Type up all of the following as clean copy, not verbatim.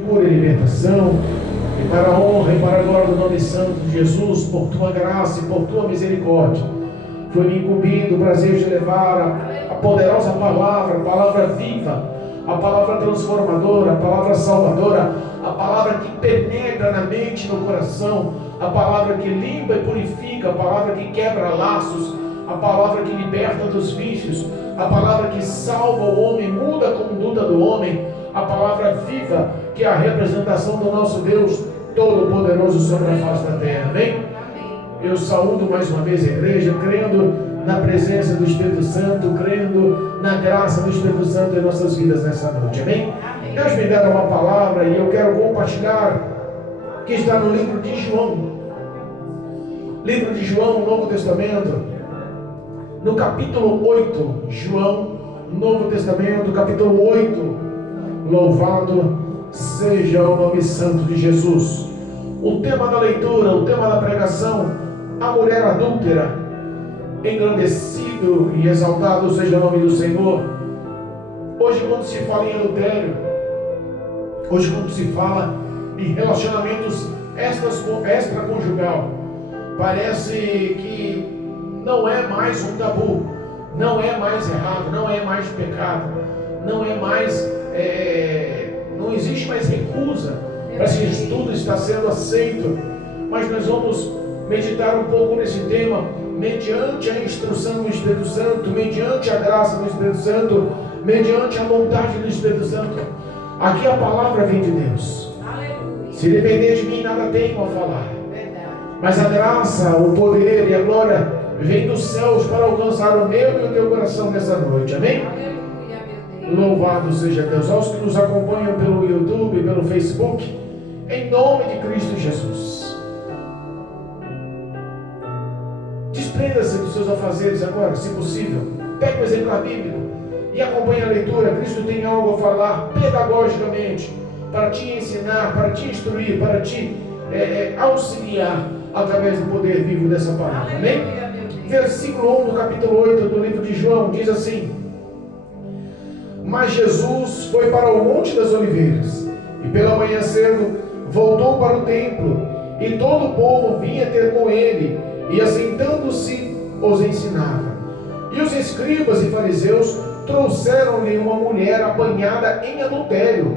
Cura e libertação, e para a honra e para a glória do nome santo de Jesus, por tua graça e por tua misericórdia, foi-me incumbido o prazer de levar a poderosa palavra, a palavra viva, a palavra transformadora, a palavra salvadora, a palavra que penetra na mente e no coração, a palavra que limpa e purifica, a palavra que quebra laços, a palavra que liberta dos vícios, a palavra que salva o homem, muda a conduta do homem, a palavra viva, que é a representação do nosso Deus Todo-Poderoso sobre a face da terra. Amém? Eu saúdo mais uma vez a igreja, crendo na presença do Espírito Santo, crendo na graça do Espírito Santo em nossas vidas nessa noite. Amém? Deus me dá uma palavra e eu quero compartilhar, que está no livro de João. Livro de João, Novo Testamento, no capítulo 8. João, Novo Testamento, capítulo 8. Louvado seja o nome santo de Jesus. O tema da leitura, o tema da pregação: a mulher adúltera. Engrandecido e exaltado seja o nome do Senhor. Hoje, quando se fala em adultério, hoje, quando se fala em relacionamentos extraconjugal, parece que não é mais um tabu, não é mais errado, não é mais pecado, não é mais não existe mais recusa. Parece que isso tudo está sendo aceito. Mas nós vamos meditar um pouco nesse tema, mediante a instrução do Espírito Santo, mediante a graça do Espírito Santo, mediante a vontade do Espírito Santo. Aqui a palavra vem de Deus. Aleluia. Se depender de mim, nada tenho a falar. Verdade. Mas a graça, o poder e a glória vem dos céus para alcançar o meu e o teu coração nessa noite. Amém? Aleluia. Louvado seja Deus. Aos que nos acompanham pelo YouTube, pelo Facebook, em nome de Cristo Jesus, desprenda-se dos seus afazeres agora, se possível. Pegue um exemplar bíblico e acompanhe a leitura. Cristo tem algo a falar pedagogicamente, para te ensinar, para te instruir, para te auxiliar através do poder vivo dessa palavra. Amém? Versículo 1 do capítulo 8 do livro de João diz assim: mas Jesus foi para o Monte das Oliveiras, e pela manhã cedo voltou para o templo, e todo o povo vinha ter com ele, e assentando-se os ensinava. E os escribas e fariseus trouxeram-lhe uma mulher apanhada em adultério,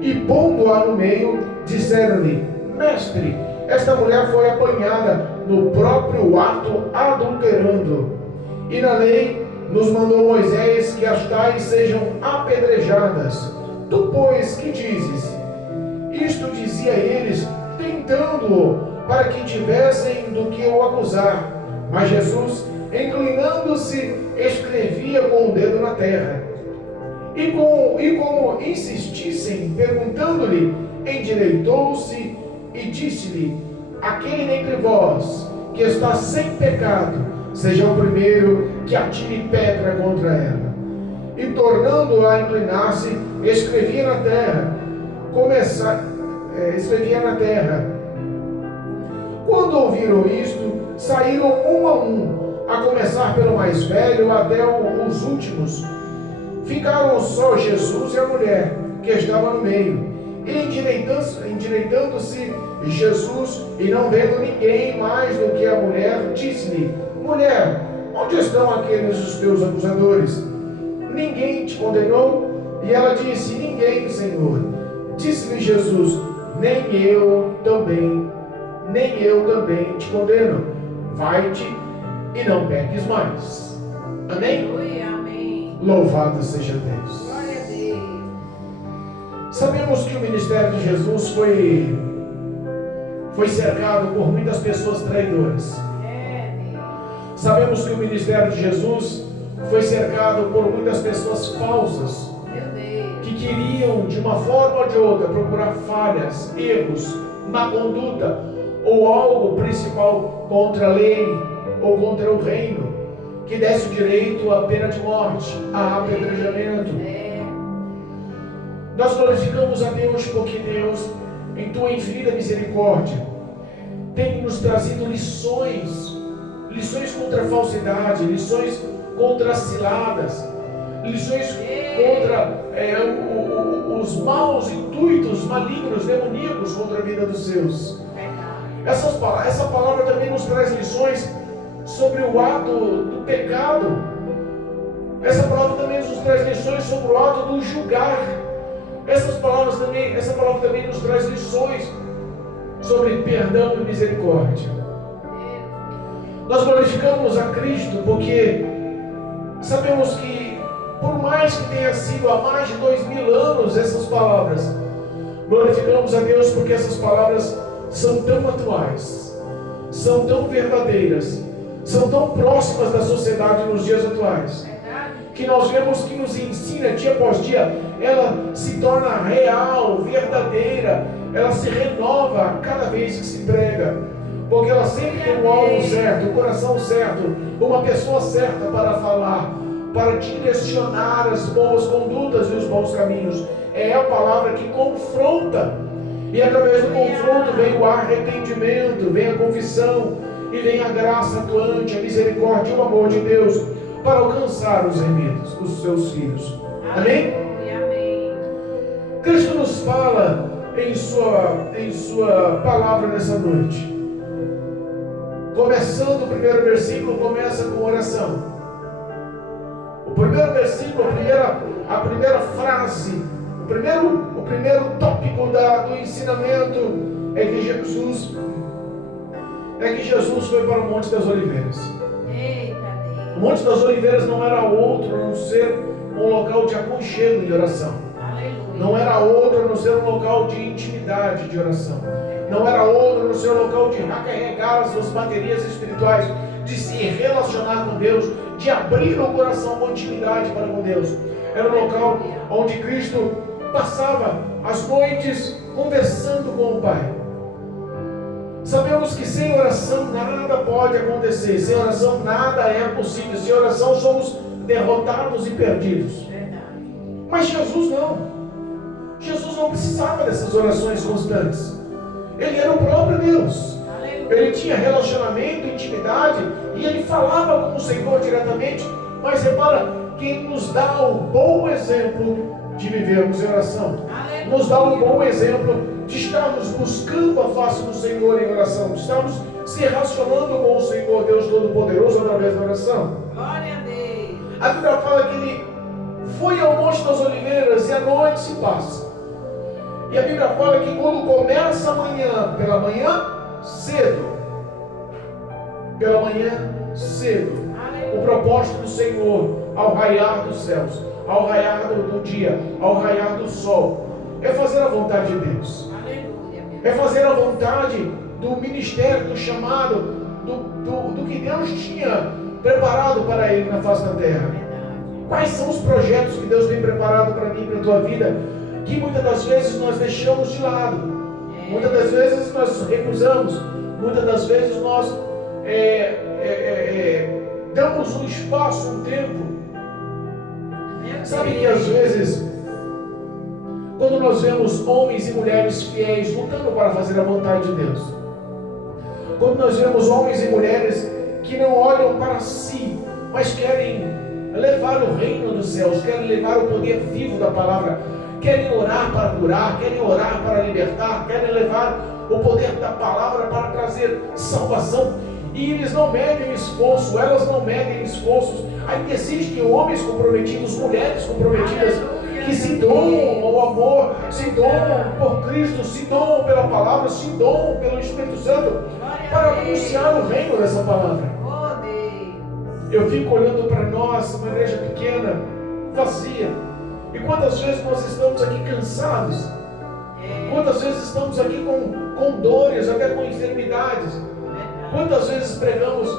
e pondo-a no meio, disseram-lhe: mestre, esta mulher foi apanhada no próprio ato adulterando, e na lei nos mandou Moisés que as tais sejam apedrejadas. Tu, pois, que dizes? Isto dizia eles, tentando-o, para que tivessem do que o acusar. Mas Jesus, inclinando-se, escrevia com o dedo na terra. E como insistissem, perguntando-lhe, endireitou-se e disse-lhe: aquele dentre vós que está sem pecado, seja o primeiro que atire pedra contra ela. E tornando a inclinar-se, escrevia na terra. Quando ouviram isto, saíram um, a começar pelo mais velho até os últimos. Ficaram só Jesus e a mulher, que estava no meio. E endireitando-se Jesus, e não vendo ninguém mais do que a mulher, disse-lhe: mulher, onde estão aqueles os teus acusadores? Ninguém te condenou? E ela disse: ninguém, Senhor. Disse-lhe Jesus: nem eu também te condeno. Vai-te e não peques mais. Amém? Amém. Louvado seja Deus. Glória a Deus. Sabemos que o ministério de Jesus foi cercado por muitas pessoas traidoras. Sabemos que o ministério de Jesus foi cercado por muitas pessoas falsas, que queriam, de uma forma ou de outra, procurar falhas, erros, má conduta, ou algo principal contra a lei, ou contra o reino, que desse o direito à pena de morte, a apedrejamento. Nós glorificamos a Deus porque Deus, em tua infinita misericórdia, tem nos trazido lições contra a falsidade, lições contra as ciladas, lições contra os maus intuitos, malignos, demoníacos contra a vida dos seus. Essa palavra também nos traz lições sobre o ato do pecado. Essa palavra também nos traz lições sobre o ato do julgar. Essa palavra também nos traz lições sobre perdão e misericórdia. Nós glorificamos a Cristo porque sabemos que, por mais que tenha sido há mais de 2000 anos essas palavras, glorificamos a Deus porque essas palavras são tão atuais, são tão verdadeiras, são tão próximas da sociedade nos dias atuais, que nós vemos que nos ensina dia após dia. Ela se torna real, verdadeira, ela se renova cada vez que se prega, porque ela sempre tem um alvo certo, o coração certo, uma pessoa certa para falar, para direcionar as boas condutas e os bons caminhos. É a palavra que confronta, e através do confronto vem o arrependimento, vem a confissão, e vem a graça atuante, a misericórdia e o amor de Deus para alcançar os remidos, os seus filhos. Amém? Amém. Cristo nos fala em sua palavra nessa noite. Começando o primeiro versículo, começa com oração. O primeiro versículo, a primeira frase, o primeiro tópico do ensinamento é que Jesus foi para o Monte das Oliveiras. O Monte das Oliveiras não era outro a não ser um local de aconchego de oração. Não era outro a não ser um local de intimidade de oração. Não era outro a não ser um local de recarregar as suas baterias espirituais, de se relacionar com Deus, de abrir o coração com intimidade para com Deus. Era um local onde Cristo passava as noites conversando com o Pai. Sabemos que sem oração nada pode acontecer, sem oração nada é possível, sem oração somos derrotados e perdidos. Mas Jesus não precisava dessas orações constantes. Ele era o próprio Deus. Ele tinha relacionamento, intimidade, e ele falava com o Senhor diretamente. Mas repara que ele nos dá o bom exemplo de vivermos em oração. Nos dá um bom exemplo de estarmos buscando a face do Senhor em oração, de estarmos se relacionando com o Senhor Deus Todo-Poderoso através da oração. Glória a Deus. A Bíblia fala que ele foi ao Monte das Oliveiras e a noite se passa. E a Bíblia fala que quando começa a manhã, pela manhã cedo, o propósito do Senhor ao raiar dos céus, ao raiar do dia, ao raiar do sol, é fazer a vontade de Deus. É fazer a vontade do ministério, do chamado, do que Deus tinha preparado para ele na face da terra. Quais são os projetos que Deus tem preparado para mim e para a tua vida, que muitas das vezes nós deixamos de lado, muitas das vezes nós recusamos, muitas das vezes nós damos um espaço, um tempo. Sabe que às vezes, quando nós vemos homens e mulheres fiéis lutando para fazer a vontade de Deus, quando nós vemos homens e mulheres que não olham para si, mas querem levar o reino dos céus, querem levar o poder vivo da palavra, querem orar para curar, querem orar para libertar, querem levar o poder da palavra para trazer salvação, e eles não medem esforço, elas não medem esforços. Aí existem homens comprometidos, mulheres comprometidas, que se doam ao amor, se doam por Cristo, se doam pela palavra, se doam pelo Espírito Santo para anunciar o reino dessa palavra. Eu fico olhando para nós, uma igreja pequena, vazia, e quantas vezes nós estamos aqui cansados, quantas vezes estamos aqui com dores, até com enfermidades, quantas vezes pregamos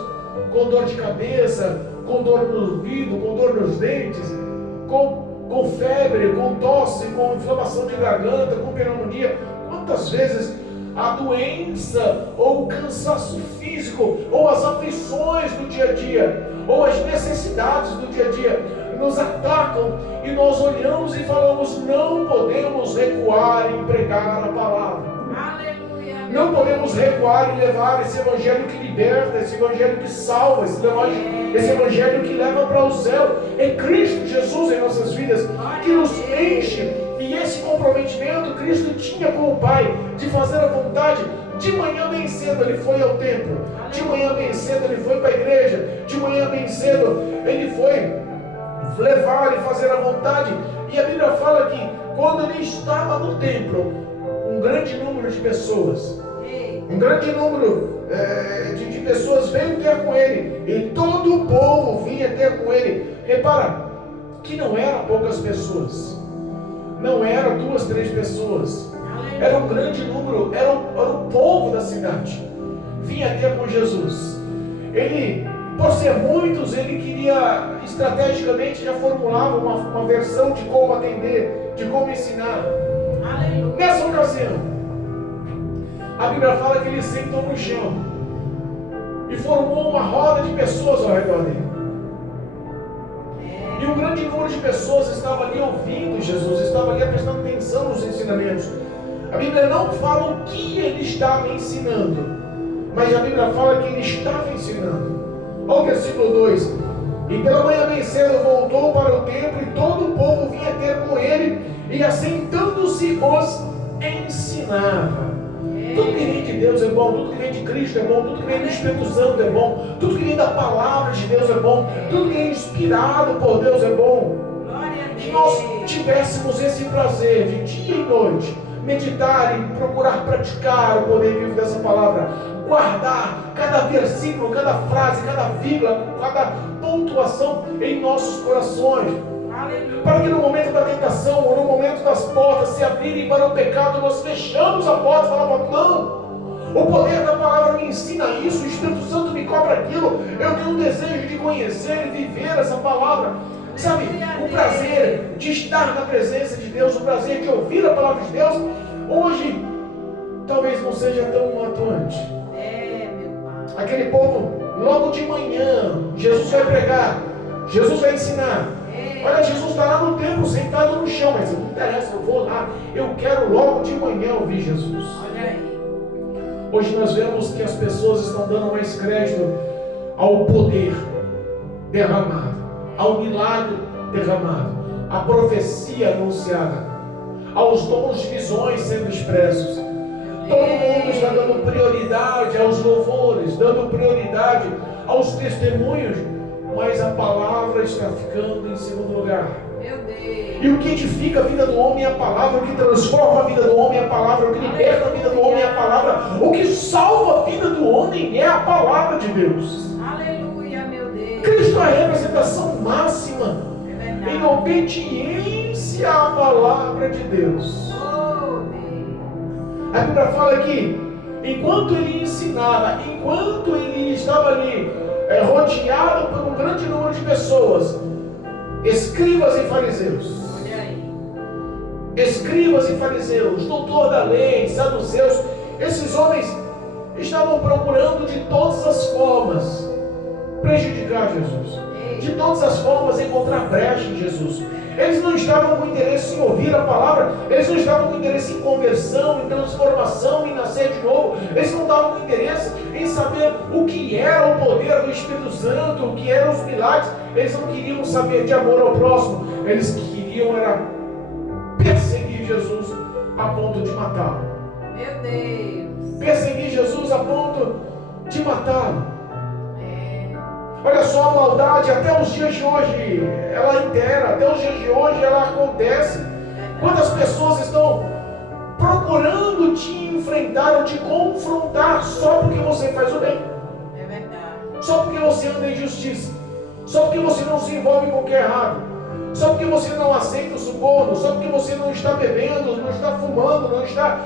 com dor de cabeça, com dor no ouvido, com dor nos dentes, com febre, com tosse, com inflamação de garganta, com pneumonia. Quantas vezes a doença, ou o cansaço físico, ou as aflições do dia a dia, ou as necessidades do dia a dia nos atacam, e nós olhamos e falamos: não podemos recuar em pregar a palavra. Não podemos recuar e levar esse evangelho que liberta, esse evangelho que salva, esse evangelho que leva para o céu. É Cristo Jesus em nossas vidas que nos enche, e esse compromisso comprometimento Cristo tinha com o Pai de fazer a vontade. De manhã bem cedo ele foi ao templo, de manhã bem cedo ele foi para a igreja, de manhã bem cedo ele foi levar e fazer a vontade. E a Bíblia fala que quando ele estava no templo, um grande número de pessoas, de pessoas veio ter com ele, e todo o povo vinha ter com ele. Repara que não eram poucas pessoas, não eram 2, 3 pessoas, era um grande número, era o povo da cidade, vinha ter com Jesus. Ele, por ser muitos, ele queria, estrategicamente, já formulava uma versão de como atender, de como ensinar. Aleluia. Nessa ocasião, a Bíblia fala que ele sentou no chão e formou uma roda de pessoas ao redor dele. E um grande número de pessoas estava ali ouvindo Jesus, estava ali prestando atenção nos ensinamentos. A Bíblia não fala o que ele estava ensinando, mas a Bíblia fala que ele estava ensinando. Olha o versículo 2: e pela manhã bem cedo voltou para o templo, e todo o povo vinha ter com ele, e assentando-se os ensinava. Tudo que vem de Deus é bom, tudo que vem de Cristo é bom, tudo que vem do Espírito Santo é bom, tudo que vem da palavra de Deus é bom, tudo que é inspirado por Deus é bom. Que nós tivéssemos esse prazer de dia e noite meditar e procurar praticar o poder vivo dessa palavra, guardar cada versículo, cada frase, cada vírgula, cada pontuação em nossos corações, para que no momento da tentação ou no momento das portas se abrirem para o pecado, nós fechamos a porta e falamos: não, o poder da palavra me ensina isso, o Espírito Santo me cobra aquilo, eu tenho um desejo de conhecer e viver essa palavra. Sabe, o prazer de estar na presença de Deus, o prazer de ouvir a palavra de Deus, hoje talvez não seja tão atuante. Aquele povo, logo de manhã, Jesus vai pregar, Jesus vai ensinar. Olha, Jesus está lá no templo, sentado no chão, mas não interessa, eu vou lá, eu quero logo de manhã ouvir Jesus. Olha aí. Hoje nós vemos que as pessoas estão dando mais crédito ao poder derramado, ao milagre derramado, à profecia anunciada, aos dons de visões sendo expressos. Todo mundo está dando prioridade aos louvores, dando prioridade aos testemunhos, mas a palavra está ficando em segundo lugar. Meu Deus. E o que edifica a vida do homem é a palavra, o que transforma a vida do homem é a palavra, o que liberta a vida do homem é a palavra, o que salva a vida do homem é a palavra de Deus. Aleluia, meu Deus. Cristo é a representação máxima em obediência à palavra de Deus. A Bíblia fala que enquanto ele ensinava, enquanto ele estava ali rodeado por um grande número de pessoas, escribas e fariseus, doutor da lei, saduceus, esses homens estavam procurando de todas as formas prejudicar Jesus, de todas as formas encontrar brecha em Jesus. Eles não estavam com interesse em ouvir a palavra, eles não estavam com interesse em conversão, em transformação, em nascer de novo, eles não estavam com interesse em saber o que era o poder do Espírito Santo, o que eram os milagres. Eles não queriam saber de amor ao próximo, eles queriam era perseguir Jesus a ponto de matá-lo. Meu Deus! Perseguir Jesus a ponto de matá-lo. Olha só a maldade, até os dias de hoje ela impera, até os dias de hoje ela acontece. Quantas pessoas estão procurando te enfrentar ou te confrontar só porque você faz o bem? É verdade. Só porque você anda em justiça, só porque você não se envolve com o que é errado, só porque você não aceita o suborno, só porque você não está bebendo, não está fumando, não está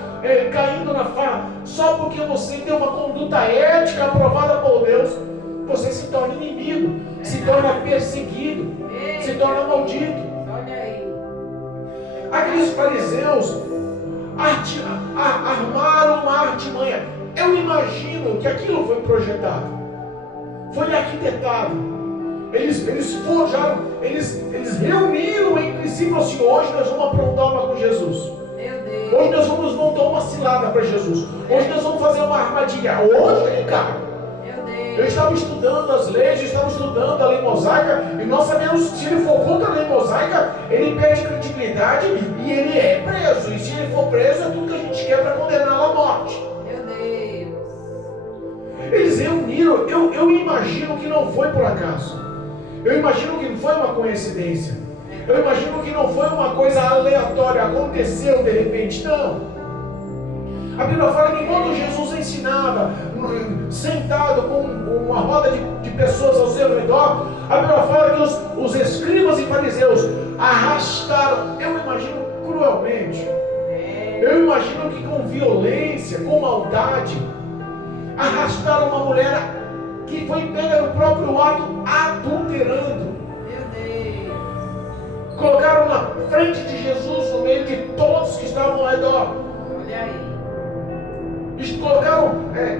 caindo na farra, só porque você tem uma conduta ética aprovada por Deus, você se torna inimigo, se torna perseguido, se torna maldito. Aqueles fariseus armaram uma artimanha. Eu imagino que aquilo foi projetado, foi arquitetado. Eles forjaram, eles reuniram entre si e falaram assim: hoje nós vamos aprontar uma com Jesus. Hoje nós vamos montar uma cilada para Jesus. Hoje nós vamos fazer uma armadilha. Hoje ele cai. Eu estava estudando as leis, eu estava estudando a lei mosaica, e nós sabemos que se ele for contra a lei mosaica, ele perde credibilidade e ele é preso. E se ele for preso, é tudo que a gente quer para condená-lo à morte. Meu Deus. Eles reuniram, eu imagino que não foi por acaso. Eu imagino que não foi uma coincidência. Eu imagino que não foi uma coisa aleatória, aconteceu de repente, não. A Bíblia fala que quando Jesus ensinava, sentado com uma roda de pessoas ao seu redor, a Bíblia fala que os escribas e fariseus arrastaram, eu imagino cruelmente, eu imagino que com violência, com maldade, arrastaram uma mulher que foi pega no próprio ato adulterando. Meu Deus. Colocaram na frente de Jesus, no meio de todos que estavam ao redor. Olha aí. Colocaram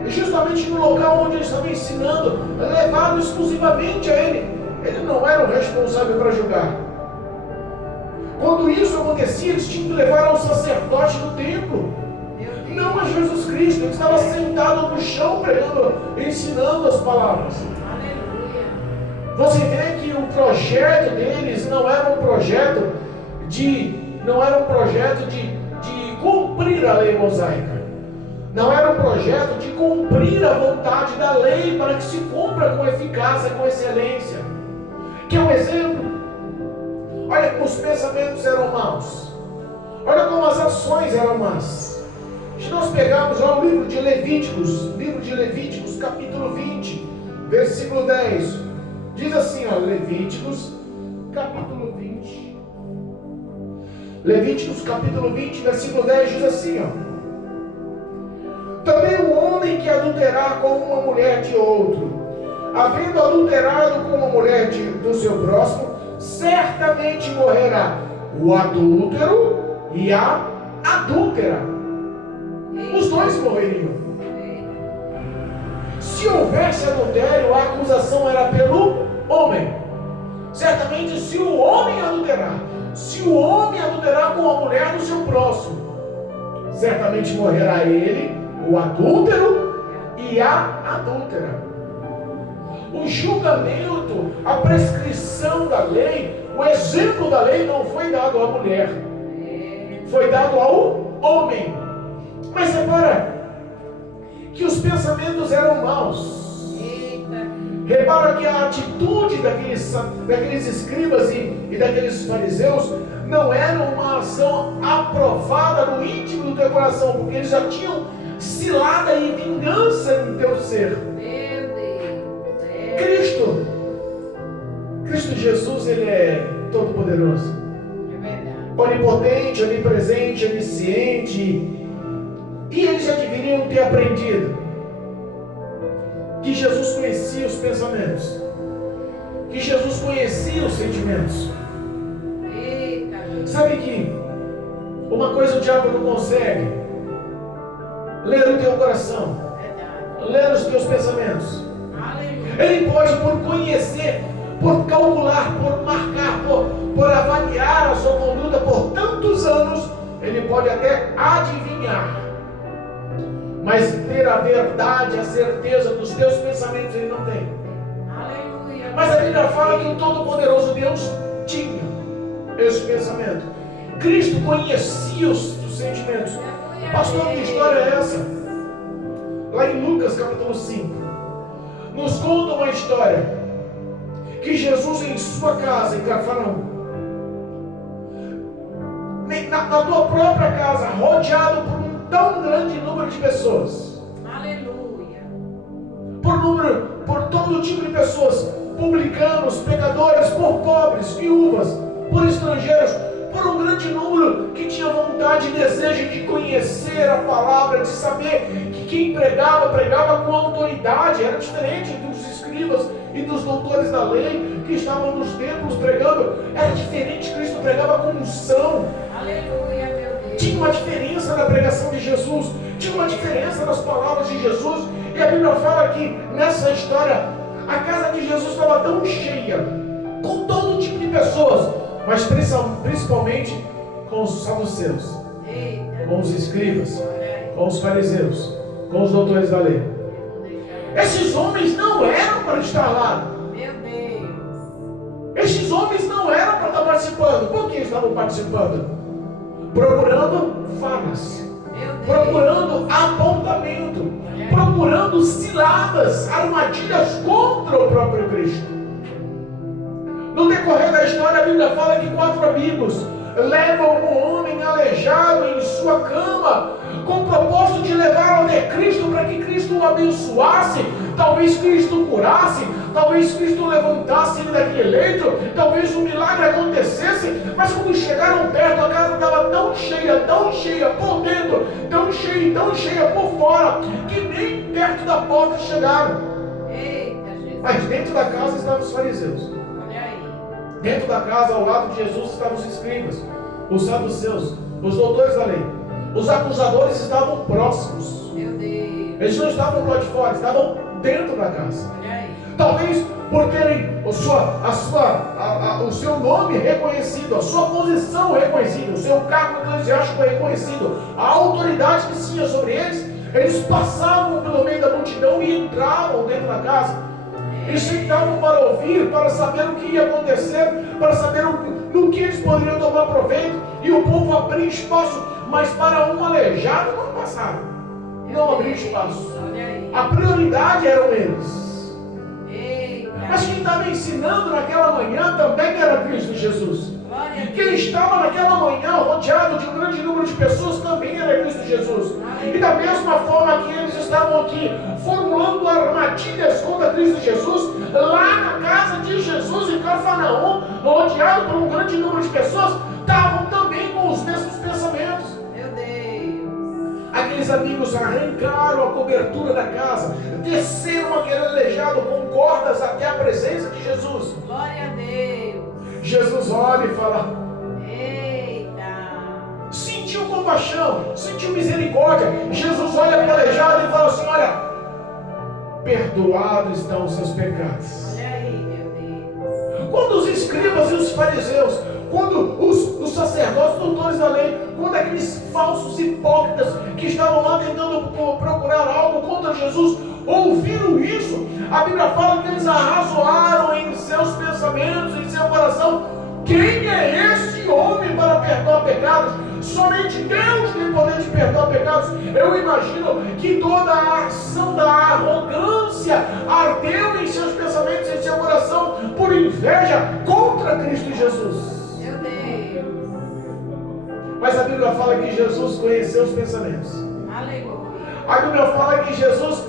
justamente no local onde ele estava ensinando, levaram exclusivamente a ele. Ele não era o responsável para julgar. Quando isso acontecia, eles tinham que levar ao sacerdote do templo, não a Jesus Cristo. Ele estava sentado no chão pregando, ensinando as palavras. Aleluia. Você vê que o projeto deles não era um projeto de cumprir a lei mosaica. Não era um projeto de cumprir a vontade da lei para que se cumpra com eficácia, com excelência. Que é um exemplo. Olha como os pensamentos eram maus. Olha como as ações eram más. Se nós pegarmos o livro de Levíticos, capítulo 20, versículo 10, diz assim, Levíticos, capítulo 20. Levíticos, capítulo 20, versículo 10, diz assim, Também o homem que adulterar com uma mulher de outro, havendo adulterado com uma mulher do seu próximo, certamente morrerá o adúltero e a adúltera. Os dois morreriam. Se houvesse adultério, a acusação era pelo homem. Certamente se o homem adulterar com a mulher do seu próximo, certamente morrerá ele, o adúltero e a adúltera. O julgamento, a prescrição da lei, o exemplo da lei não foi dado à mulher, foi dado ao homem. Mas repara que os pensamentos eram maus. Repara que a atitude daqueles escribas e daqueles fariseus não era uma ação aprovada no íntimo do teu coração, porque eles já tinham cilada e vingança no teu ser. Cristo Jesus, ele é todo poderoso, onipotente, onipresente, onisciente, e eles já deveriam ter aprendido que Jesus conhecia os pensamentos, que Jesus conhecia os sentimentos. Sabe que uma coisa o diabo não consegue: ler o teu coração, ler os teus pensamentos. Ele pode, por conhecer, por calcular, por marcar, por avaliar a sua conduta por tantos anos, ele pode até adivinhar, mas ter a verdade, a certeza dos teus pensamentos ele não tem. Mas a Bíblia fala que o Todo-Poderoso Deus tinha esse pensamento. Cristo conhecia os sentimentos. Pastor, que história é essa? Lá em Lucas capítulo 5 nos conta uma história que Jesus, em sua casa em Cafarnaum, na tua própria casa, rodeado por um tão grande número de pessoas, por todo tipo de pessoas, publicanos, pecadores, por pobres, viúvas, por estrangeiros, por um grande número que tinha vontade e desejo de conhecer a palavra, de saber que quem pregava com autoridade. Era diferente dos escribas e dos doutores da lei que estavam nos templos pregando. Era diferente, Cristo pregava com unção. Aleluia, meu Deus. Tinha uma diferença na pregação de Jesus, tinha uma diferença nas palavras de Jesus. E a Bíblia fala que nessa história a casa de Jesus estava tão cheia, com todo tipo de pessoas, mas principalmente com os saduceus, com os escribas, com os fariseus, com os doutores da lei. Esses homens não eram para estar lá. Meu Deus. Esses homens não eram para estar participando. Por que estavam participando? Procurando vagas, Meu Deus. procurando apontamento, procurando ciladas, armadilhas contra o próprio Cristo. No decorrer da história, a Bíblia fala que 4 amigos levam um homem aleijado em sua cama, com o propósito de levá-lo até Cristo, para que Cristo o abençoasse, talvez Cristo curasse, talvez Cristo levantasse ele daquele leito, talvez um milagre acontecesse. Mas quando chegaram perto, a casa estava tão cheia por dentro, tão cheia por fora, que nem perto da porta chegaram. Eita, Jesus. Mas dentro da casa estavam os fariseus. Olha aí. Dentro da casa, ao lado de Jesus, estavam os escribas, os saduceus, os doutores da lei. Os acusadores estavam próximos. Meu Deus. Eles não estavam lá de fora, estavam dentro da casa. Olha aí. Talvez por terem o seu nome reconhecido, a sua posição reconhecida, o seu cargo eclesiástico reconhecido, a autoridade que tinha sobre eles passavam pelo meio da multidão e entravam dentro da casa. Eles sentavam para ouvir, para saber o que ia acontecer, para saber no que eles poderiam tomar proveito, e o povo abria espaço, mas para um aleijado não passaram, não abria espaço. Olha aí. A prioridade eram eles. Eita. Mas quem estava ensinando naquela manhã também era Cristo Jesus. Glória a Quem Deus. estava naquela manhã rodeado de um grande número de pessoas também era Cristo Jesus. E da mesma forma que eles estavam aqui formulando armadilhas contra Cristo Jesus, lá na casa de Jesus em Cafarnaum, rodeado por um grande número de pessoas, estavam também com os mesmos pensamentos. Meu Deus. Aqueles amigos arrancaram a cobertura da casa, desceram aquele aleijado com cordas até a presença de Jesus. Glória a Deus. Jesus olha e fala: Eita. sentiu compaixão, sentiu misericórdia. Jesus olha para o aleijado e fala assim: olha, perdoados estão os seus pecados. Olha aí, meu Deus. Quando os escribas e os fariseus, quando os sacerdotes, doutores da lei, quando aqueles falsos hipócritas que estavam lá tentando procurar algo contra Jesus, ouviram isso, a Bíblia fala que eles arrazoaram em seus pensamentos, em seu coração: quem é esse homem para perdoar pecados? Somente Deus tem poder de perdoar pecados. Eu imagino que toda a ação da arrogância ardeu em seus pensamentos, em seu coração, por inveja contra Cristo Jesus. Meu Deus. Mas a Bíblia fala que Jesus conheceu os pensamentos. Aleluia. A Bíblia fala que Jesus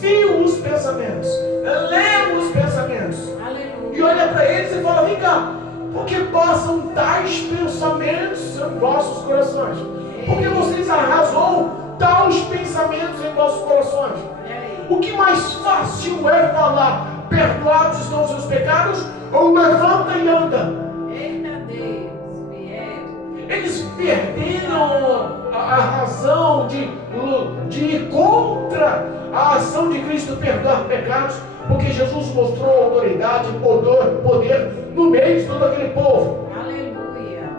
viu os pensamentos, leu os pensamentos, Aleluia. e olha para eles e fala: vem cá, por que passam tais pensamentos em vossos corações? Porque vocês arrasou tais pensamentos em vossos corações? Olha aí. O que mais fácil é falar: perdoados estão os seus pecados, ou levanta e anda? Eita Deus. Fiel. Eles perderam a razão de ir contra a ação de Cristo perdoar pecados, porque Jesus mostrou autoridade, poder no meio de todo aquele povo. Aleluia.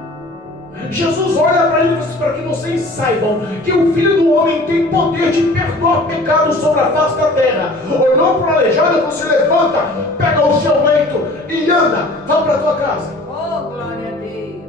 Jesus olha para eles para que vocês saibam que o Filho do Homem tem poder de perdoar pecados sobre a face da terra. Olhou para o aleijado e você levanta, pega o seu leito e anda, vá para a tua casa. Oh, glória a Deus.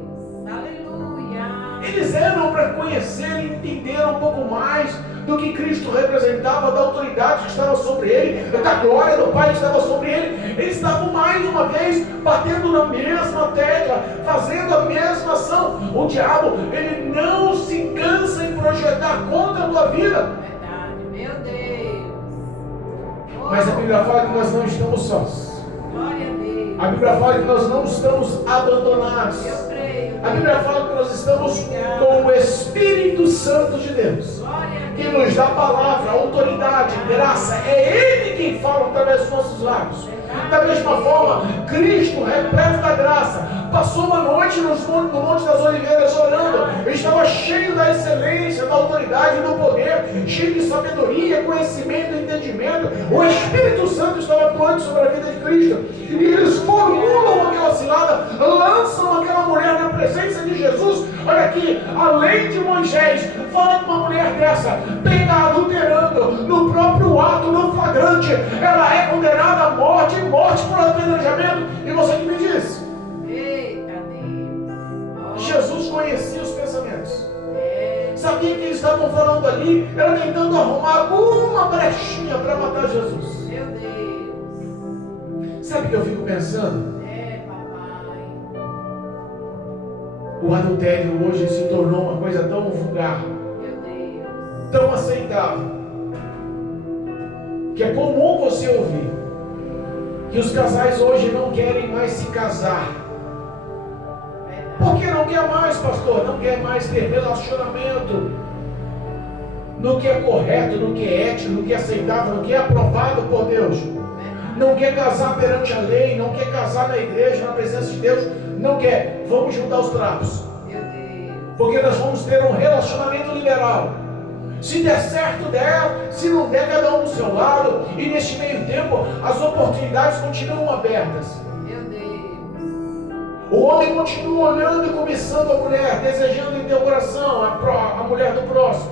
Aleluia. Eles eram para conhecer e entender um pouco mais do que Cristo representava, da autoridade que estava sobre ele, da glória do Pai que estava sobre ele. Eles estavam mais uma vez batendo na mesma tecla, fazendo a mesma ação. O diabo, ele não se cansa em projetar contra a tua vida. Verdade. Meu Deus. Oh, Mas a Bíblia fala que nós não estamos sós. glória a Deus. A Bíblia fala que nós não estamos abandonados. Eu creio. A Bíblia fala que nós estamos com o Espírito Santo de Deus, Glória a que Deus. nos dá palavra, autoridade, graça. É Ele quem fala através dos nossos lábios. Da mesma forma, Cristo, repleto da graça, passou uma noite no Monte das Oliveiras orando. Ele estava cheio da excelência, da autoridade, do poder, cheio de sabedoria, conhecimento, entendimento. O Espírito Santo estava atuando sobre a vida de Cristo. E eles formulam aquela cilada, lançam aquela mulher na presença de Jesus. Olha aqui, a lei de Moisés fala que uma mulher dessa, pega adulterando no próprio ato, no flagrante, importante, ela é condenada à morte, e morte por apedrejamento. E você que me diz? Eita Deus. Jesus conhecia os pensamentos. Sabia que eles estavam falando ali, era tentando arrumar alguma brechinha para matar Jesus. Meu Deus. Sabe o que eu fico pensando? Papai. O adultério hoje se tornou uma coisa tão vulgar, Meu Deus. tão aceitável, que é comum você ouvir que os casais hoje não querem mais se casar. Por que não quer mais, pastor? Não quer mais ter relacionamento no que é correto, no que é ético, no que é aceitável, no que é aprovado por Deus. Não quer casar perante a lei, não quer casar na igreja, na presença de Deus. Não quer. Vamos juntar os trapos. Meu Deus. Porque nós vamos ter um relacionamento liberal. Se der certo, der. Se não der, cada um do seu lado. E neste meio tempo, as oportunidades continuam abertas. Meu Deus. O homem continua olhando e cobiçando a mulher, desejando em teu coração a mulher do próximo.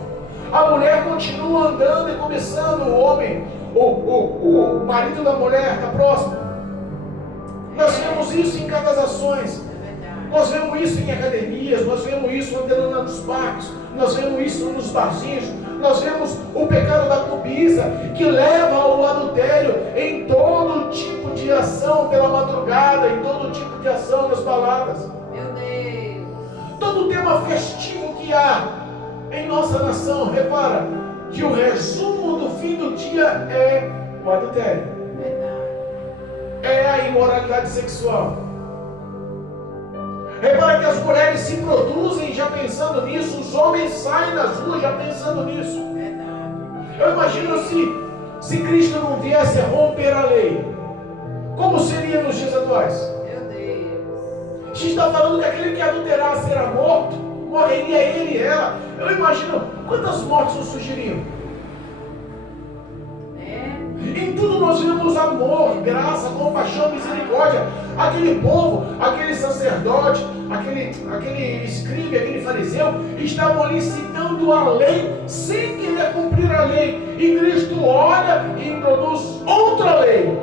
A mulher continua andando e cobiçando o homem, o marido da mulher da próxima. Nós vemos isso em cassações. Nós vemos isso em academias, nós vemos isso andando nos parques, nós vemos isso nos barzinhos, nós vemos o pecado da cobiça que leva ao adultério em todo tipo de ação pela madrugada, em todo tipo de ação nas baladas. Meu Deus. Todo tema festivo que há em nossa nação, repara que o resumo do fim do dia é o adultério, é a imoralidade sexual. Repara que as mulheres se produzem já pensando nisso, os homens saem nas ruas já pensando nisso. Eu imagino se Cristo não viesse a romper a lei, como seria nos dias atuais? Meu Deus. A gente está falando que aquele que adulterar será morto, morreria ele e ela. Eu imagino quantas mortes não surgiriam. Em tudo nós vemos amor, graça, compaixão, misericórdia. Aquele povo, aquele sacerdote, aquele escriba, aquele fariseu, estavam ali citando a lei sem querer cumprir a lei. E Cristo olha e introduz outra lei.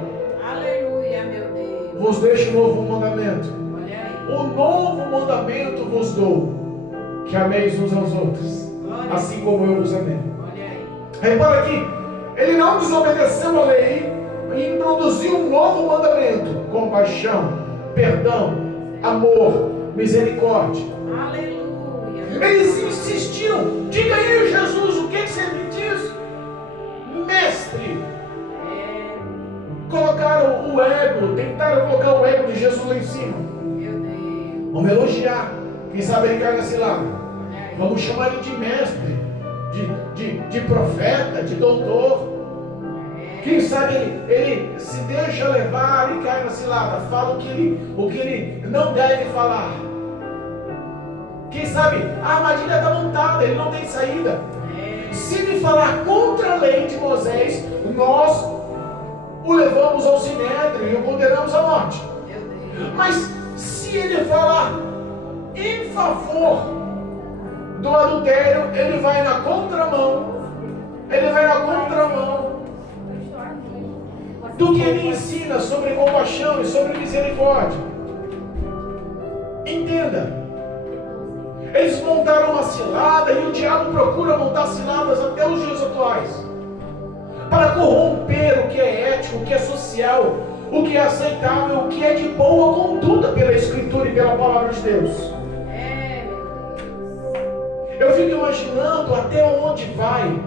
Aleluia, meu Deus. Vos deixo um novo mandamento. Olha aí. O novo mandamento vos dou, que ameis uns aos outros, assim como eu vos amei. Olha aí. Repara aqui, ele não desobedeceu a lei e introduziu um novo mandamento: compaixão, perdão, amor, misericórdia. Aleluia. Eles insistiram. Diga aí, Jesus, o que você me diz? Mestre. Colocaram o ego, tentaram colocar o ego de Jesus lá em cima. Meu Deus. Vamos elogiar. Quem sabe ele cai na cilada. Vamos chamar ele de mestre, de profeta, de doutor. Quem sabe ele se deixa levar e cai na cilada. Fala o que ele não deve falar. Quem sabe a armadilha está montada, ele não tem saída. Se ele falar contra a lei de Moisés, nós o levamos ao sinédrio e o condenamos à morte. Mas se ele falar em favor do adultério, ele vai na contramão. Ele vai na contramão do que ele ensina sobre compaixão e sobre misericórdia. Entenda. Eles montaram uma cilada e o diabo procura montar ciladas até os dias atuais para corromper o que é ético, o que é social, o que é aceitável, o que é de boa conduta pela Escritura e pela Palavra de Deus. Eu fico imaginando até onde vai,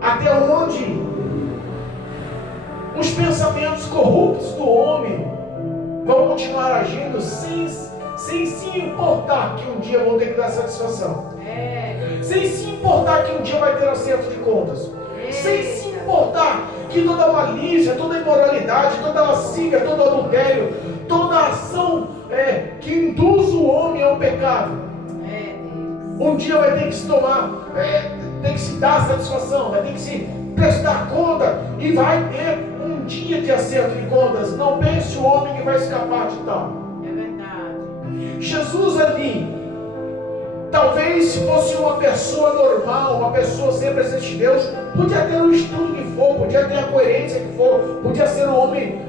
até onde os pensamentos corruptos do homem vão continuar agindo sem se importar que um dia vão ter que dar satisfação, sem se importar que um dia vai ter acerto de contas, sem se importar que toda malícia, toda imoralidade, toda lascívia, todo adultério, toda ação que induz o homem ao pecado, um dia vai ter que se tomar, tem que se dar satisfação, vai ter que se prestar conta e vai ter um dia de acerto de contas. Não pense o homem que vai escapar de tal. É verdade. Jesus ali Talvez se fosse uma pessoa normal, uma pessoa sem a presença de Deus, podia ter o estudo que for, podia ter a coerência que for, podia ser um homem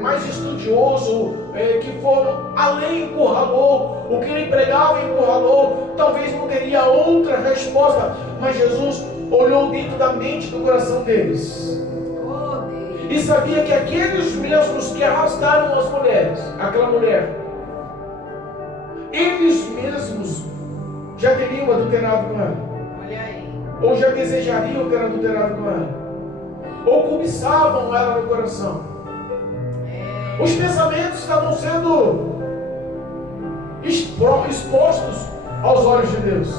mais estudioso, que for, além encurralou, o que ele pregava encurralou, talvez não teria outra resposta, mas Jesus olhou dentro da mente, do coração deles, e sabia que aqueles mesmos que arrastaram as mulheres, aquela mulher, eles mesmos já teriam adulterado com ela. Olha aí. Ou já desejariam ter adulterado com ela. Ou cobiçavam ela no coração. Os pensamentos estavam sendo expostos aos olhos de Deus.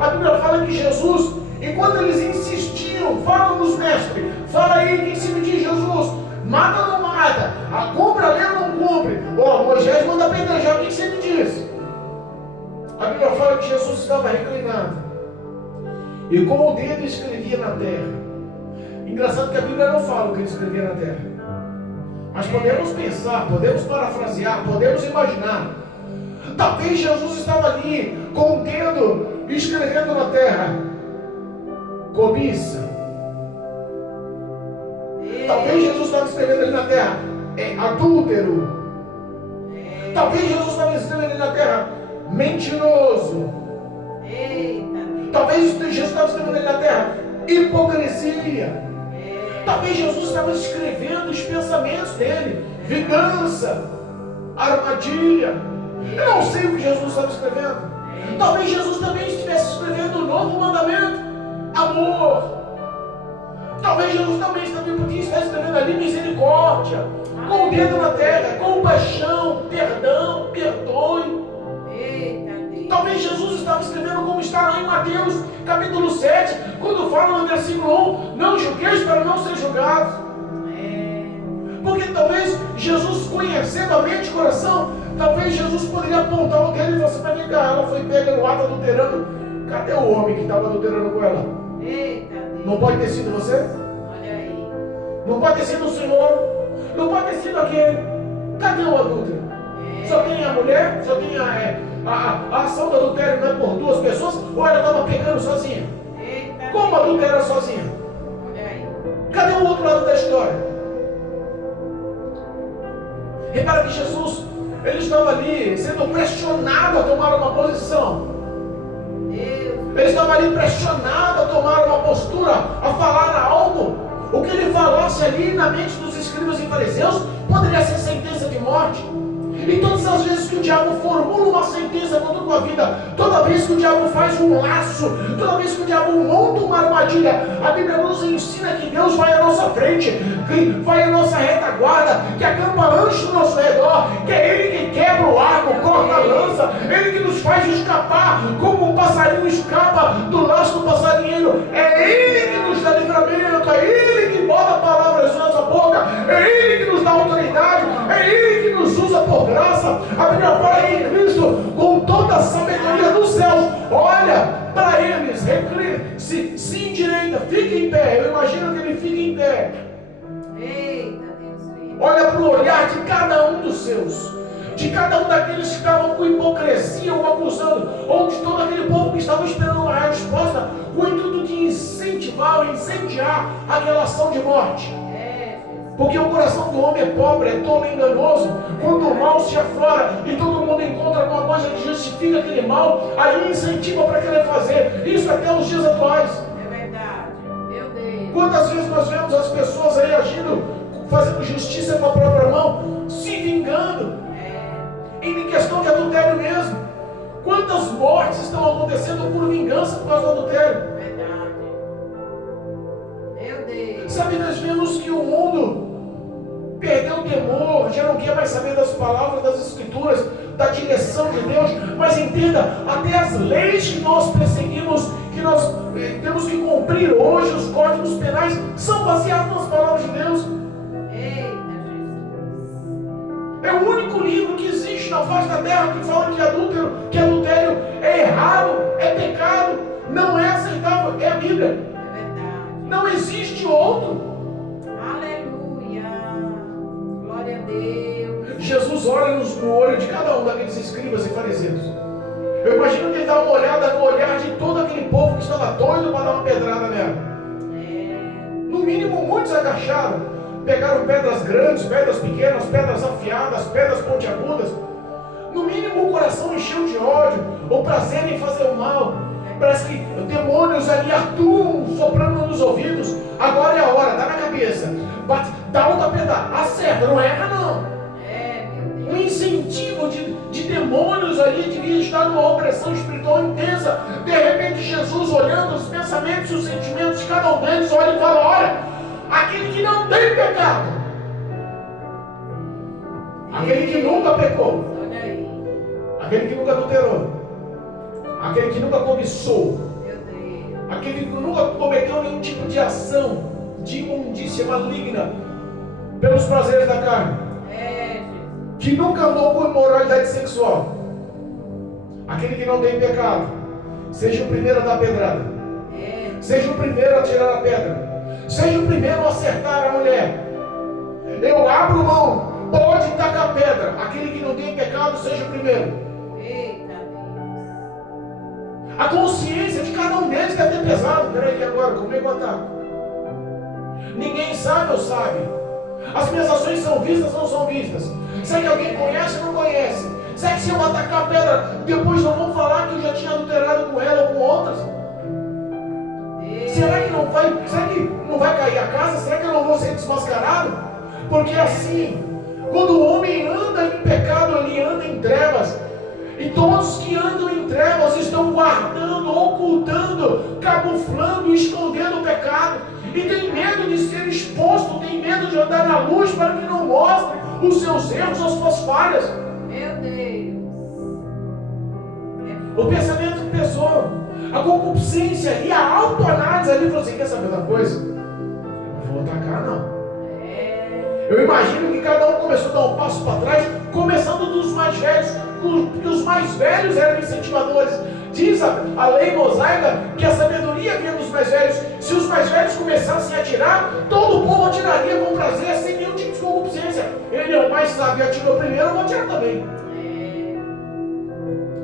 A Bíblia fala que Jesus, enquanto eles insistiam, fala-nos, mestre, fala aí, quem se me diz Jesus, mata ou não mata? Cumpre a lei ou não cumpre? Moisés manda apedrejar, o que você me diz? A Bíblia fala que Jesus estava reclinado e com o dedo escrevia na terra. Engraçado que a Bíblia não fala o que ele escrevia na terra, mas podemos pensar, podemos parafrasear, podemos imaginar. Talvez Jesus estava ali com o dedo escrevendo na terra: cobiça. Talvez Jesus estava escrevendo ali na terra: adúltero. Talvez Jesus estava escrevendo ali na terra: mentiroso. Talvez Jesus estava escrevendo ali na terra: hipocrisia. Talvez Jesus estava escrevendo os pensamentos dele: vingança, armadilha. Eu não sei o que Jesus estava escrevendo. Talvez Jesus também estivesse escrevendo um novo mandamento: amor. Talvez Jesus também podia estar escrevendo ali: misericórdia, com o dedo na terra, compaixão, perdão, perdoe. Talvez Jesus estava escrevendo como está lá em Mateus, capítulo 7, quando fala no versículo 1, não julgueis para não ser julgados. Porque talvez Jesus, conhecendo a mente e o coração, talvez Jesus poderia apontar o dedo e falar assim: mas vem cá, ela foi pega no ato adulterando, cadê o homem que estava adulterando com ela? Não pode ter sido você? Olha aí. Não pode ter sido o Senhor? Não pode ter sido aquele? Cadê o adúltero? Só tem a mulher? Só tem a ação do adultério não é por duas pessoas? Ou ela estava pegando sozinha? Como adultera sozinha? Olha aí. Cadê o outro lado da história? Repara que Jesus, ele estava ali sendo pressionado a tomar uma posição. Ele estava ali pressionado a tomar uma postura, a falar algo. O que ele falasse ali na mente dos escribas e fariseus poderia ser sentença de morte. E todas as vezes que o diabo formula uma sentença contra a tua vida, toda vez que o diabo faz um laço, toda vez que o diabo monta uma armadilha, a Bíblia nos ensina que Deus vai à nossa frente, que vai à nossa retaguarda, que acampa anjo no nosso redor, que é Ele que quebra o arco, corta a lança, Ele que nos faz escapar, como um passarinho escapa do laço do passarinheiro. É Ele que nos dá livramento, é Ele que bota palavras na nossa boca, é Ele que nos dá autoridade, é Ele que nos usa por graça. A Bíblia fala que Cristo, com toda a sabedoria dos céus, olha para eles, se endireita, fica em pé. Eu imagino que ele fica em pé. Eita, Deus. Olha para o olhar de cada um dos seus, de cada um daqueles que estavam com hipocrisia ou acusando, ou de todo aquele povo que estava esperando uma resposta, com o intuito de incentivar ou incendiar aquela ação de morte. Porque o coração do homem é pobre, é tolo e enganoso. Quando o mal se aflora e todo mundo encontra alguma coisa que justifica aquele mal, aí incentiva para querer fazer. Isso até os dias atuais. É verdade. Meu Deus. Quantas vezes nós vemos as pessoas aí agindo, fazendo justiça com a própria mão, se vingando, em questão de adultério mesmo. Quantas mortes estão acontecendo por vingança por causa do adultério? Verdade. Meu Deus. Sabe, nós vemos que o mundo perdeu o temor, já não quer mais saber das palavras, das escrituras, da direção de Deus. Mas entenda, até as leis que nós perseguimos, que nós temos que cumprir hoje, os códigos penais, são baseados nas palavras de Deus. Eita, Jesus. É o único livro que existe na face da terra que fala que adultério é errado, é pecado, não é aceitável, é a Bíblia. É verdade. Não existe outro. Aleluia. Glória a Deus. Jesus olha no olho de cada um daqueles escribas e fariseus. Eu Eu imagino que ele dá uma olhada no olhar de todo aquele povo que estava doido para dar uma pedrada nela. No mínimo, muitos agacharam, pegaram pedras grandes, pedras pequenas, pedras afiadas, pedras pontiagudas. No mínimo, o coração encheu de ódio, ou prazer em fazer o mal. Parece que demônios ali atuam, soprando nos ouvidos. Agora é a hora, dá na cabeça, bate, dá outra pedrada, acerta, não erra não. Um incentivo de demônios ali devia estar numa opressão espiritual intensa. De repente Jesus, olhando os pensamentos e os sentimentos de cada um deles, olha e fala: olha, aquele que não tem pecado, aquele que nunca pecou, aquele que nunca adulterou, aquele que nunca cobiçou, aquele que nunca cometeu nenhum tipo de ação de imundícia maligna pelos prazeres da carne, que nunca andou com imoralidade sexual, aquele que não tem pecado, seja o primeiro a dar pedrada, seja o primeiro a tirar a pedra, seja o primeiro a acertar a mulher. Eu abro mão, pode tacar a pedra, aquele que não tem pecado, seja o primeiro. A consciência de cada um deles deve ter pesado. Peraí, agora, como é que eu ataco? Ninguém sabe ou sabe? As minhas ações são vistas ou não são vistas? Será que alguém conhece ou não conhece? Será que se eu atacar a pedra, depois não vão falar que eu já tinha adulterado com ela ou com outras? Será que não vai cair a casa? Será que eu não vou ser desmascarado? Porque assim, quando o homem anda em pecado, ele anda em trevas. E todos que andam em trevas estão guardando, ocultando, camuflando, escondendo o pecado. E tem medo de ser exposto, tem medo de andar na luz para que não mostre os seus erros, as suas falhas. Meu Deus. O pensamento pesou, a concupiscência e a autoanálise ali falou assim: quer saber da coisa? Não vou atacar não. Eu imagino que cada um começou a dar um passo para trás, começando dos mais velhos, porque os mais velhos eram incentivadores. Diz a lei mosaica que a sabedoria vinha dos mais velhos. Se os mais velhos começassem a atirar, todo o povo atiraria com prazer, sem nenhum tipo de concupiscência. Ele é o mais sábio, atirou primeiro, eu vou atirar também.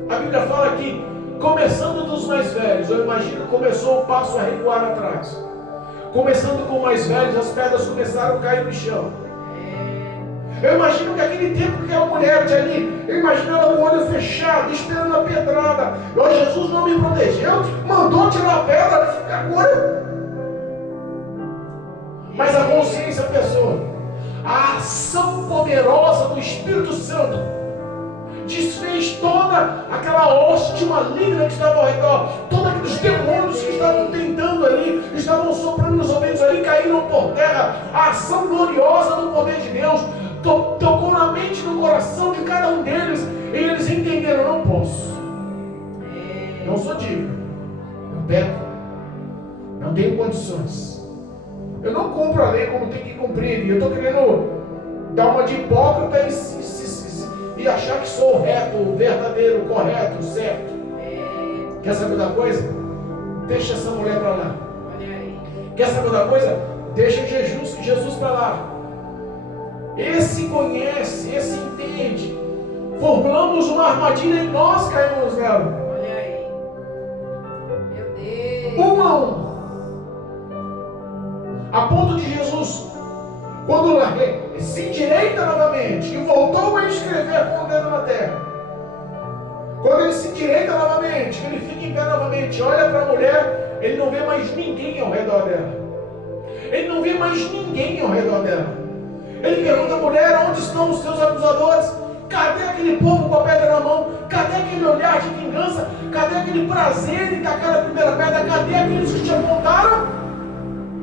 A Bíblia fala que, começando dos mais velhos, eu imagino que começou o passo a recuar atrás. Começando com os mais velhos, as pedras começaram a cair no chão. Eu imagino que aquele tempo que aquela mulher tinha ali, eu imagino ela com o olho fechado, esperando a pedrada. Mas Jesus não me protegeu, mandou tirar a pedra, agora. Mas a consciência pesou. A ação poderosa do Espírito Santo desfez toda aquela hoste maligna que estava ao redor, todos aqueles demônios que estavam tentando ali, estavam soprando nos ouvidos ali, caíram por terra. A ação gloriosa do poder de Deus tocou na mente e no coração de cada um deles, e eles entenderam: não posso, não sou digno, eu peco, não tenho condições, eu não cumpro a lei como tem que cumprir, e eu estou querendo dar uma de hipócrita e achar que sou o reto, o verdadeiro, o correto, o certo. Quer saber da coisa? Deixa essa mulher para lá. Quer saber da coisa? Deixa Jesus para lá. Esse conhece, esse entende. Formamos uma armadilha e nós caímos nela. Olha aí. Meu Deus. Um a um. A ponto de Jesus, quando se endireita novamente e voltou a escrever com o dedo na terra, quando ele se endireita novamente, ele fica em pé novamente, olha para a mulher, ele não vê mais ninguém ao redor dela. Ele não vê mais ninguém ao redor dela. Ele pergunta à mulher: onde estão os seus acusadores? Cadê aquele povo com a pedra na mão? Cadê aquele olhar de vingança? Cadê aquele prazer em tacar a primeira pedra? Cadê aqueles que te apontaram?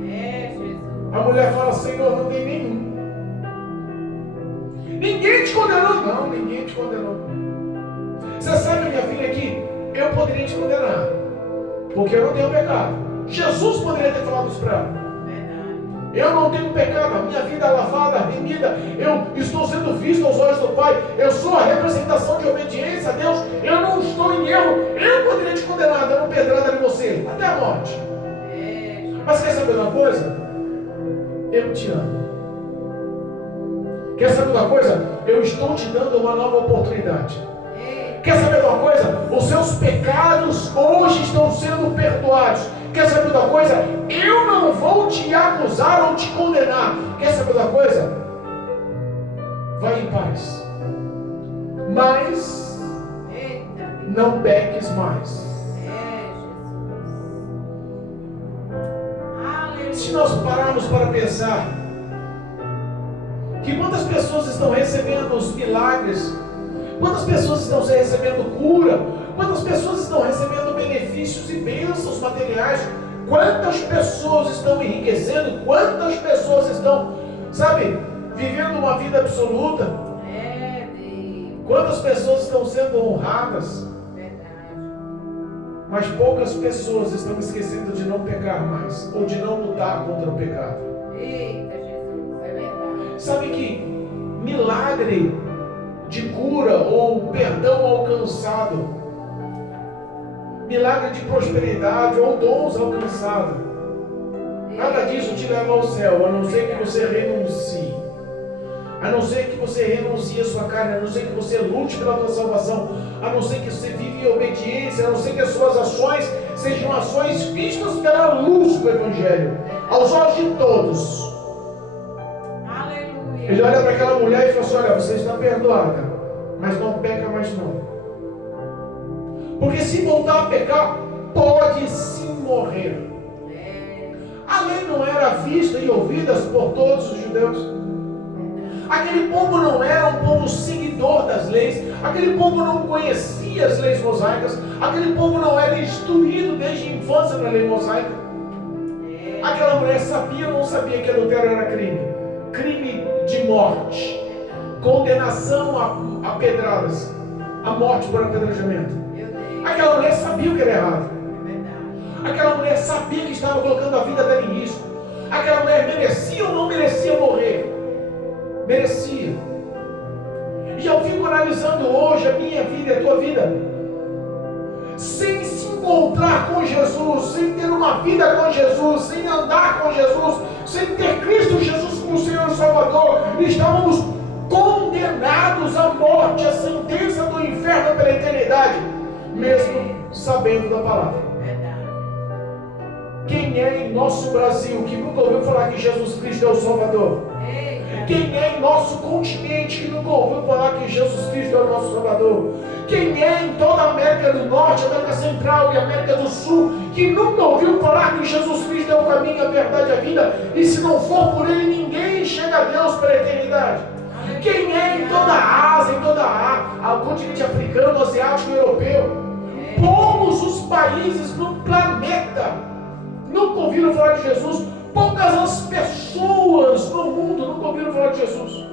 Jesus. A mulher fala: Senhor, não tem nenhum. Ninguém te condenou? Não, ninguém te condenou. Você sabe, minha filha, que eu poderia te condenar, porque eu não tenho pecado. Jesus poderia ter falado isso para ela. Eu não tenho pecado, a minha vida é lavada, remida, eu estou sendo visto aos olhos do Pai, eu sou a representação de obediência a Deus, eu não estou em erro, eu poderia te condenar dando pedrada em você, até a morte. Mas quer saber uma coisa? Eu te amo. Quer saber uma coisa? Eu estou te dando uma nova oportunidade. Quer saber de uma coisa? Os seus pecados hoje estão sendo perdoados. Quer saber de uma coisa? Eu não vou te acusar ou te condenar. Quer saber de uma coisa? Vai em paz. Mas não peques mais. Se nós pararmos para pensar que quantas pessoas estão recebendo os milagres, quantas pessoas estão recebendo cura, quantas pessoas estão recebendo benefícios e bênçãos materiais, quantas pessoas estão enriquecendo, quantas pessoas estão, sabe, vivendo uma vida absoluta, quantas pessoas estão sendo honradas, mas poucas pessoas estão esquecendo de não pecar mais, ou de não lutar contra o pecado. Eita, Jesus, é verdade. Sabe que milagre de cura ou perdão alcançado, milagre de prosperidade ou dons alcançados, nada disso te leva ao céu, a não ser que você renuncie. A não ser que você renuncie a sua carne, a não ser que você lute pela tua salvação, a não ser que você vive em obediência, a não ser que as suas ações sejam ações vistas pela luz do Evangelho, aos olhos de todos. Aleluia. Ele olha para aquela mulher e fala assim: olha, você está perdoada, mas não peca mais não. Porque se voltar a pecar, pode sim morrer. A lei não era vista e ouvida por todos os judeus. Aquele povo não era um povo seguidor das leis, aquele povo não conhecia as leis mosaicas, aquele povo não era instruído desde a infância na lei mosaica. Aquela mulher sabia ou não sabia que adultério era crime? Crime de morte, condenação a pedradas, a morte por apedrejamento. Aquela mulher sabia o que era errado. Aquela mulher sabia que estava colocando a vida dela em risco. Aquela mulher merecia ou não merecia morrer? Merecia. E eu fico analisando hoje a minha vida e a tua vida, sem se encontrar com Jesus, sem ter uma vida com Jesus, sem andar com Jesus, sem ter Cristo Jesus como Senhor e Salvador, estávamos condenados à morte, à sentença do inferno pela eternidade, mesmo sabendo da palavra. Quem é em nosso Brasil que nunca ouviu falar que Jesus Cristo é o Salvador? Quem é em nosso continente que nunca ouviu falar que Jesus Cristo é o nosso Salvador? Quem é em toda a América do Norte, América Central e América do Sul que nunca ouviu falar que Jesus Cristo é o caminho, a verdade e a vida, e se não for por Ele, ninguém chega a Deus pela eternidade? Quem é em toda a Ásia, em toda o continente africano, asiático e europeu? Poucos os países no planeta nunca ouviram falar de Jesus. Poucas as pessoas no mundo nunca ouviram falar de Jesus.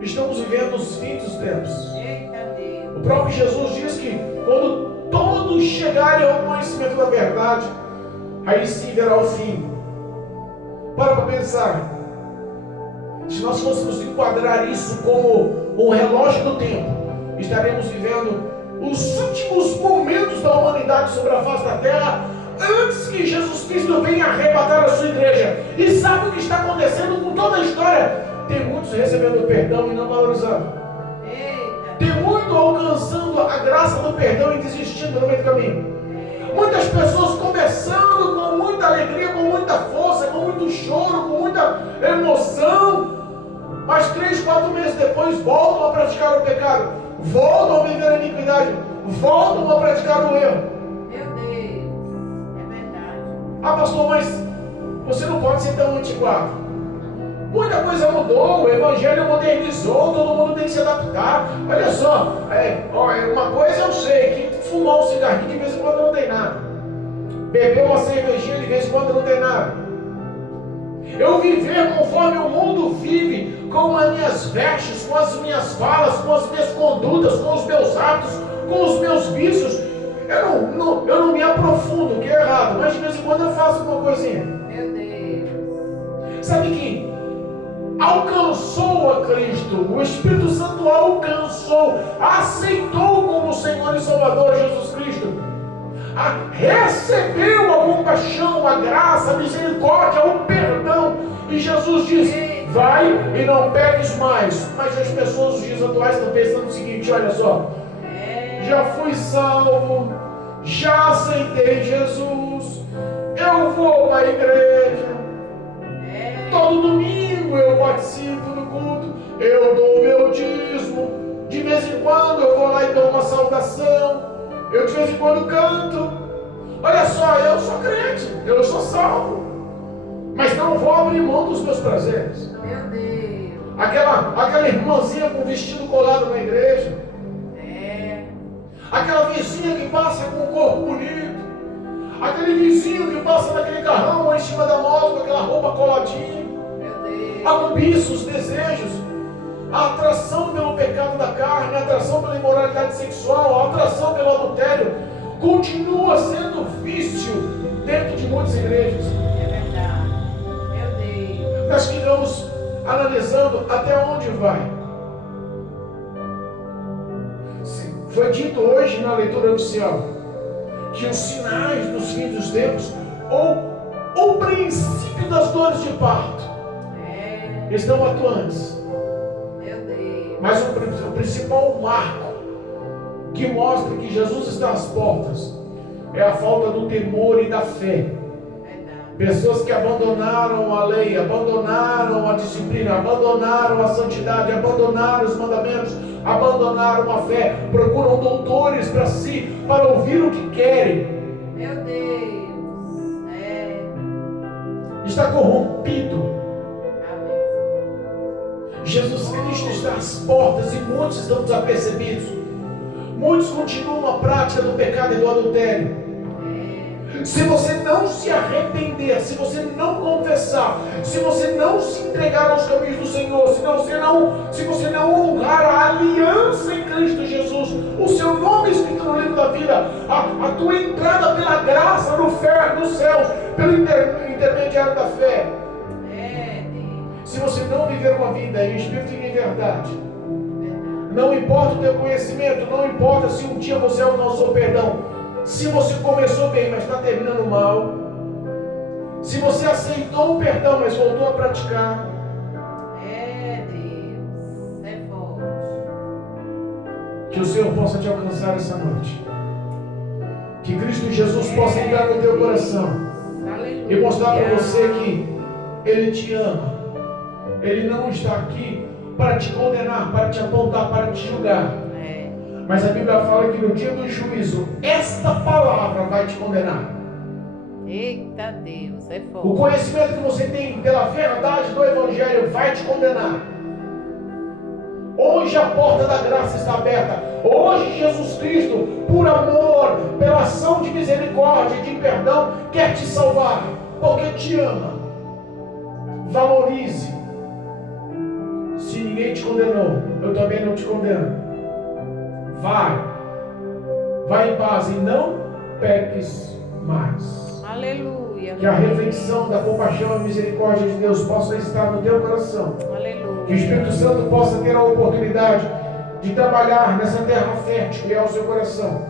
Estamos vivendo os fins dos tempos. O próprio Jesus diz que quando todos chegarem ao conhecimento da verdade, aí sim verá o fim. Para pensar, se nós fôssemos enquadrar isso como um relógio do tempo, estaremos vivendo os últimos momentos da humanidade sobre a face da terra, antes que Jesus Cristo venha arrebatar a sua igreja. E sabe o que está acontecendo com toda a história? Tem muitos recebendo perdão e não valorizando. Tem muito alcançando a graça do perdão e desistindo no meio do caminho. Muitas pessoas começando com muita alegria, com muita força, com muito choro, com muita emoção, mas 3, 4 meses depois voltam a praticar o pecado, voltam a viver a iniquidade, voltam a praticar o erro. Ah, pastor, mas você não pode ser tão antiquado. Muita coisa mudou, o evangelho modernizou, todo mundo tem que se adaptar. Olha só, uma coisa eu sei, que fumar um cigarrinho de vez em quando não tem nada. Beber uma cervejinha de vez em quando não tem nada. Eu viver conforme o mundo vive, com as minhas vestes, com as minhas falas, com as minhas condutas, com os meus hábitos, com os meus vícios. Eu não me aprofundo, que é errado, mas de vez em quando eu faço uma coisinha. Meu Deus. Sabe que alcançou a Cristo, o Espírito Santo alcançou, aceitou como Senhor e Salvador Jesus Cristo, recebeu a compaixão, a graça, a misericórdia, o perdão, e Jesus diz: Vai e não peques mais. Mas as pessoas dos dias atuais estão pensando o seguinte: olha só, já fui salvo, já aceitei Jesus, eu vou para a igreja, todo domingo eu participo do culto, eu dou meu dízimo, de vez em quando eu vou lá e dou uma saudação, eu de vez em quando canto. Olha só, eu sou crente, eu sou salvo, mas não vou abrir mão dos meus prazeres. Meu Deus. Aquela irmãzinha com vestido colado na igreja, aquela vizinha que passa com um corpo bonito, aquele vizinho que passa naquele carrão ou em cima da moto com aquela roupa coladinha, a cobiça, os desejos, a atração pelo pecado da carne, a atração pela imoralidade sexual, a atração pelo adultério, continua sendo vício dentro de muitas igrejas. É verdade. Meu Deus. Nós ficamos analisando até onde vai. Foi dito hoje na leitura oficial que os sinais dos fins dos tempos, ou o princípio das dores de parto, estão atuantes. Meu Deus. Mas o principal marco que mostra que Jesus está às portas é a falta do temor e da fé. Pessoas que abandonaram a lei, abandonaram a disciplina, abandonaram a santidade, abandonaram os mandamentos, abandonaram a fé, procuram doutores para si, para ouvir o que querem. Meu Deus. Está corrompido. Amém. Jesus Cristo está às portas e muitos estão desapercebidos. Muitos continuam a prática do pecado e do adultério. Se você não se arrepender, se você não confessar, se você não se entregar aos caminhos do Senhor, se você não honrar a aliança em Cristo Jesus, o seu nome escrito no livro da vida, a tua entrada pela graça no céu, pelo intermediário da fé, se você não viver uma vida em espírito e em verdade, não importa o teu conhecimento, não importa se um dia você alcançou perdão, se você começou bem, mas está terminando mal, se você aceitou o perdão, mas voltou a praticar, Deus, é forte. que o Senhor possa te alcançar essa noite, que Cristo Jesus possa entrar no teu coração, Aleluia. e mostrar para você que Ele te ama. Ele não está aqui para te condenar, para te apontar, para te julgar. Mas a Bíblia fala que no dia do juízo, esta palavra vai te condenar. Eita Deus, é forte. O conhecimento que você tem pela verdade do Evangelho vai te condenar. Hoje a porta da graça está aberta. Hoje Jesus Cristo, por amor, pela ação de misericórdia e de perdão, quer te salvar, porque te ama. Valorize. Se ninguém te condenou, eu também não te condeno. Vai em paz e não peques mais. Aleluia. Que a reflexão da compaixão e misericórdia de Deus possa estar no teu coração. Aleluia. Que o Espírito Santo possa ter a oportunidade de trabalhar nessa terra fértil que é o seu coração,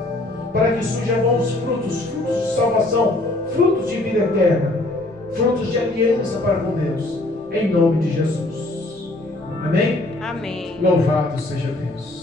para que surjam bons frutos, frutos de salvação, frutos de vida eterna, frutos de aliança para com Deus, em nome de Jesus. Amém? Amém. Louvado seja Deus.